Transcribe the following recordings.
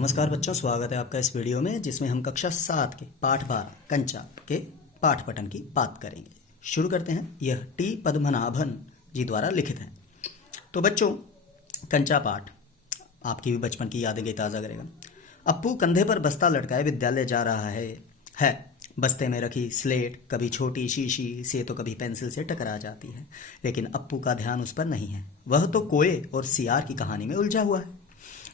नमस्कार बच्चों, स्वागत है आपका इस वीडियो में जिसमें हम कक्षा 7 के पाठ 12 कंचा के पाठ पठन की बात करेंगे। शुरू करते हैं। यह टी पद्मनाभन जी द्वारा लिखित है। तो बच्चों, कंचा पाठ आपकी भी बचपन की यादें की ताज़ा करेगा। अप्पू कंधे पर बस्ता लटकाए विद्यालय जा रहा है। बस्ते में रखी स्लेट कभी छोटी शीशी से तो कभी पेंसिल से टकरा जाती है, लेकिन अप्पू का ध्यान उस पर नहीं है। वह तो कोए और सियार की कहानी में उलझा हुआ है।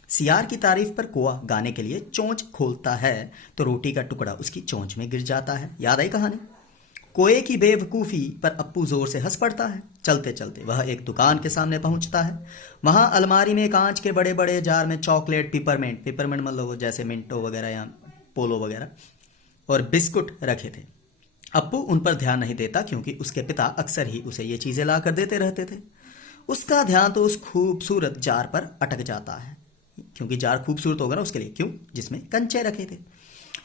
सियार की तारीफ पर कोआ गाने के लिए चोंच खोलता है तो रोटी का टुकड़ा उसकी चोंच में गिर जाता है। याद आई कहानी? कोए की बेवकूफ़ी पर अप्पू जोर से हंस पड़ता है। चलते चलते वह एक दुकान के सामने पहुंचता है। वहां अलमारी में कांच के बड़े बड़े जार में चॉकलेट, पिपरमेंट मतलब वो जैसे मिंटो वगैरह या पोलो वगैरह और बिस्कुट रखे थे। अप्पू उन पर ध्यान नहीं देता क्योंकि उसके पिता अक्सर ही उसे ये चीज़ें ला कर देते रहते थे। उसका ध्यान तो उस खूबसूरत जार पर अटक जाता है, क्योंकि जार खूबसूरत होगा ना उसके लिए, क्यों, जिसमें कंचे रखे थे।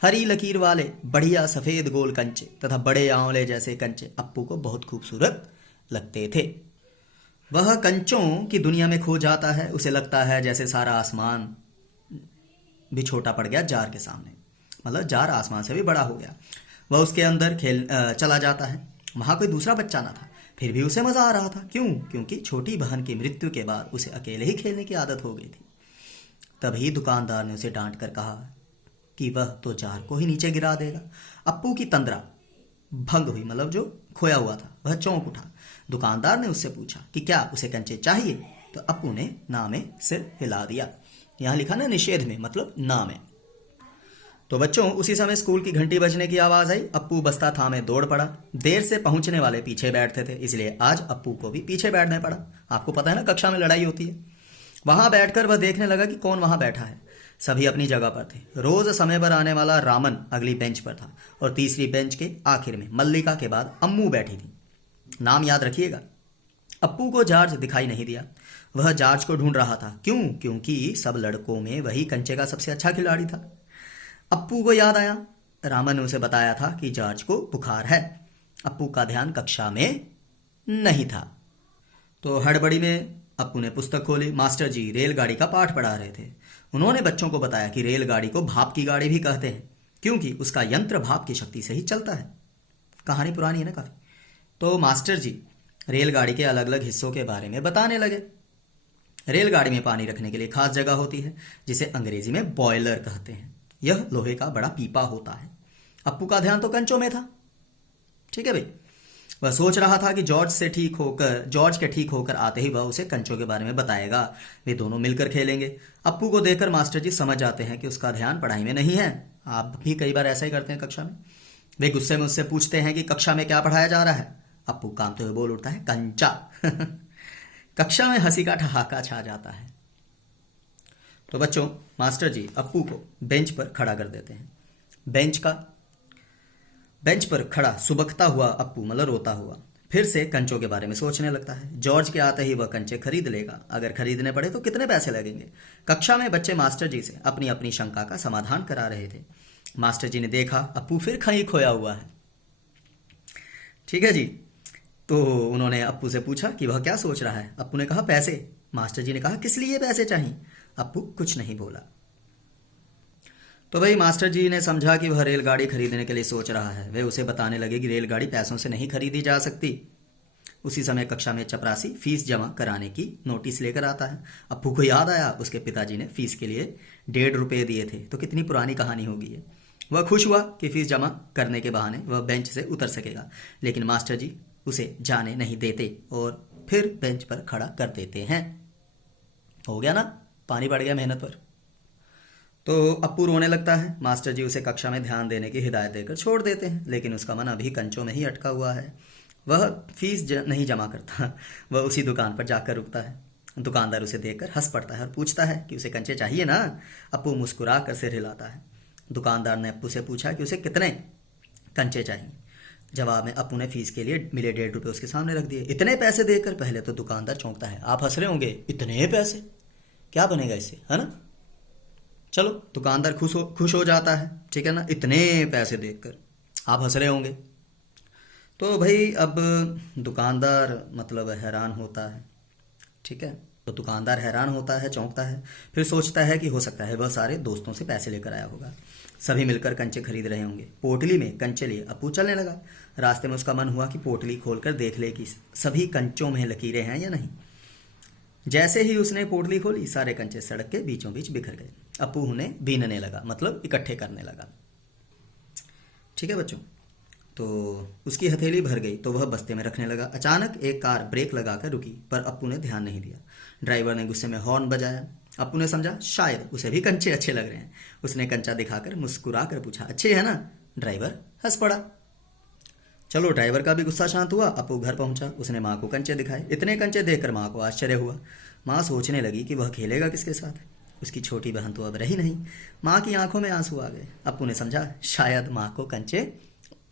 हरी लकीर वाले बढ़िया सफ़ेद गोल कंचे तथा बड़े आंवले जैसे कंचे अप्पू को बहुत खूबसूरत लगते थे। वह कंचों की दुनिया में खो जाता है। उसे लगता है जैसे सारा आसमान भी छोटा पड़ गया जार के सामने, मतलब जार आसमान से भी बड़ा हो गया। वह उसके अंदर खेल चला जाता है। वहाँ कोई दूसरा बच्चा ना था, फिर भी उसे मज़ा आ रहा था। क्यों? क्योंकि छोटी बहन की मृत्यु के बाद उसे अकेले ही खेलने की आदत हो गई थी। तभी दुकानदार ने उसे डांट कर कहा कि वह तो जार को ही नीचे गिरा देगा। अप्पू की तंद्रा भंग हुई, मतलब जो खोया हुआ था वह चौंक उठा। दुकानदार ने उससे पूछा कि क्या उसे कंचे चाहिए, तो अप्पू ने ना में सिर हिला दिया। यहाँ लिखा ना निषेध में, मतलब ना में। तो बच्चों, उसी समय स्कूल की घंटी बजने की आवाज आई। अप्पू बस्ता थामे दौड़ पड़ा। देर से पहुंचने वाले पीछे बैठते थे, इसलिए आज अप्पू को भी पीछे बैठना पड़ा। आपको पता है ना, कक्षा में लड़ाई होती है। वहां बैठकर वह देखने लगा कि कौन वहां बैठा है। सभी अपनी जगह पर थे। रोज समय पर आने वाला रामन अगली बेंच पर था और तीसरी बेंच के आखिर में मल्लिका के बाद अम्मू बैठी थी। नाम याद रखिएगा। अप्पू को जॉर्ज दिखाई नहीं दिया। वह जॉर्ज को ढूंढ रहा था। क्यों? क्योंकि सब लड़कों में वही कंचे का सबसे अच्छा खिलाड़ी था। अप्पू को याद आया, रामन ने उसे बताया था कि जॉर्ज को बुखार है। अप्पू का ध्यान कक्षा में नहीं था। तो हड़बड़ी में अप्पू ने पुस्तक खोली। मास्टर जी रेलगाड़ी का पाठ पढ़ा रहे थे। उन्होंने बच्चों को बताया कि रेलगाड़ी को भाप की गाड़ी भी कहते हैं, क्योंकि उसका यंत्र भाप की शक्ति से ही चलता है। कहानी पुरानी है ना काफ़ी। तो मास्टर जी रेलगाड़ी के अलग अलग हिस्सों के बारे में बताने लगे। रेलगाड़ी में पानी रखने के लिए खास जगह होती है, जिसे अंग्रेजी में बॉयलर कहते हैं। यह लोहे का बड़ा पीपा होता है। अप्पू का ध्यान तो कंचों में था। ठीक है भाई। वह सोच रहा था कि जॉर्ज के ठीक होकर आते ही वह उसे कंचों के बारे में बताएगा। वे दोनों मिलकर खेलेंगे। अप्पू को देखकर मास्टर जी समझ जाते हैं कि उसका ध्यान पढ़ाई में नहीं है। आप भी कई बार ऐसा ही करते हैं कक्षा में। वे गुस्से में उससे पूछते हैं कि कक्षा में क्या पढ़ाया जा रहा है। अप्पू कांपते हुए बोल उठता है, कंचा। कक्षा में हंसी का ठहाका छा जाता है। तो बच्चों, मास्टर जी अप्पू को बेंच पर खड़ा कर देते हैं। बेंच पर खड़ा सुबकता हुआ अप्पू, मतलब रोता हुआ, फिर से कंचों के बारे में सोचने लगता है। जॉर्ज के आते ही वह कंचे खरीद लेगा। अगर खरीदने पड़े तो कितने पैसे लगेंगे। कक्षा में बच्चे मास्टर जी से अपनी अपनी शंका का समाधान करा रहे थे। मास्टर जी ने देखा अप्पू फिर कहीं खोया हुआ है। ठीक है जी। तो उन्होंने अप्पू से पूछा कि वह क्या सोच रहा है। अप्पू ने कहा, पैसे। मास्टर जी ने कहा, किस लिए पैसे चाहिए। अप्पू कुछ नहीं बोला। तो भाई मास्टर जी ने समझा कि वह रेलगाड़ी खरीदने के लिए सोच रहा है। वे उसे बताने लगे कि रेलगाड़ी पैसों से नहीं खरीदी जा सकती। उसी समय कक्षा में चपरासी फीस जमा कराने की नोटिस लेकर आता है। अप्पू को याद आया उसके पिताजी ने फीस के लिए 1.5 रुपये दिए थे। तो कितनी पुरानी कहानी होगी ये। वह खुश हुआ कि फीस जमा करने के बहाने वह बेंच से उतर सकेगा, लेकिन मास्टर जी उसे जाने नहीं देते और फिर बेंच पर खड़ा कर देते हैं। हो गया ना, पानी पड़ गया मेहनत पर। तो अप्पू रोने लगता है। मास्टर जी उसे कक्षा में ध्यान देने की हिदायत देकर छोड़ देते हैं, लेकिन उसका मन अभी कंचों में ही अटका हुआ है। वह फीस नहीं जमा करता। वह उसी दुकान पर जाकर रुकता है। दुकानदार उसे देखकर हंस पड़ता है और पूछता है कि उसे कंचे चाहिए ना। अप्पू मुस्कुरा कर सिर हिलाता है। दुकानदार ने अप्पू से पूछा कि उसे कितने कंचे चाहिए। जवाब में अप्पू ने फीस के लिए मिले 1.5 रुपये उसके सामने रख दिए। इतने पैसे देकर पहले तो दुकानदार चौंकता है। आप हंस रहे होंगे, इतने पैसे क्या बनेगा इससे, है ना। चलो, दुकानदार खुश हो जाता है। ठीक है ना, इतने पैसे देखकर आप हंस रहे होंगे। तो भाई अब दुकानदार मतलब हैरान होता है। ठीक है, तो तो दुकानदार हैरान होता है, चौंकता है, फिर सोचता है कि हो सकता है वह सारे दोस्तों से पैसे लेकर आया होगा। सभी मिलकर कंचे खरीद रहे होंगे। पोटली में कंचे लिए अप्पू चलने लगा। रास्ते में उसका मन हुआ कि पोटली खोलकर देख ले कि सभी कंचों में लकीरें हैं या नहीं। जैसे ही उसने पोटली खोली, सारे कंचे सड़क के बीचों बीच बिखर गए। अप्पू उन्हें बीनने लगा, मतलब इकट्ठे करने लगा। ठीक है बच्चों, तो उसकी हथेली भर गई तो वह बस्ते में रखने लगा। अचानक एक कार ब्रेक लगाकर रुकी, पर अप्पू ने ध्यान नहीं दिया। ड्राइवर ने गुस्से में हॉर्न बजाया। अप्पू ने समझा शायद उसे भी कंचे अच्छे लग रहे हैं। उसने कंचा दिखाकर मुस्कुरा कर पूछा, अच्छे है ना? ड्राइवर हंस पड़ा। चलो, ड्राइवर का भी गुस्सा शांत हुआ। अप्पू घर पहुंचा। उसने माँ को कंचे दिखाए। इतने कंचे देखकर माँ को आश्चर्य हुआ। माँ सोचने लगी कि वह खेलेगा किसके साथ। उसकी छोटी बहन तो अब रही नहीं। माँ की आंखों में आंसू आ गए। अप्पू ने समझा शायद माँ को कंचे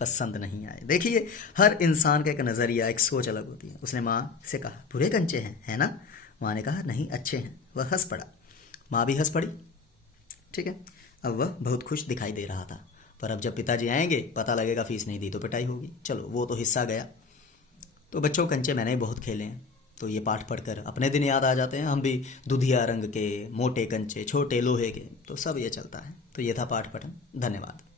पसंद नहीं आए। देखिए, हर इंसान का एक नज़रिया, एक सोच अलग होती है। उसने माँ से कहा, बुरे कंचे हैं, है ना? माँ ने कहा, नहीं, अच्छे हैं। वह हंस पड़ा। माँ भी हंस पड़ी। ठीक है, अब वह बहुत खुश दिखाई दे रहा था। पर अब जब पिताजी आएंगे, पता लगेगा फीस नहीं दी तो पिटाई होगी। चलो, वो तो हिस्सा गया। तो बच्चों, कंचे मैंने बहुत खेले हैं, तो ये पाठ पढ़कर अपने दिन याद आ जाते हैं। हम भी दुधिया रंग के, मोटे कंचे, छोटे लोहे के, तो सब ये चलता है। तो ये था पाठ पठन। धन्यवाद।